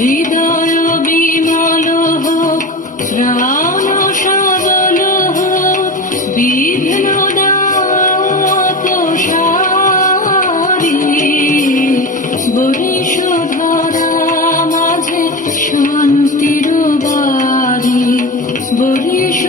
হৃদয় বিমল হোক প্রাণ সবল মাঝে শান্তির বাড়ি বরিশ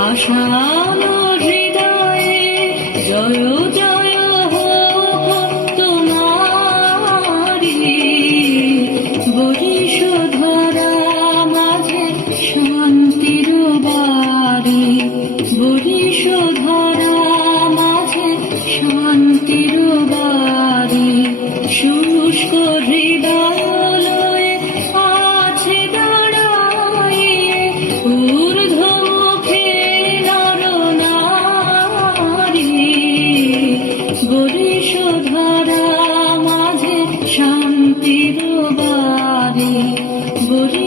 পাষাণ হৃদয়ে জয় তোমারি বরিষ মাঝে শান্তির বাড়ি বরিশোধরা মাঝে শান্তির বাড়ি árvore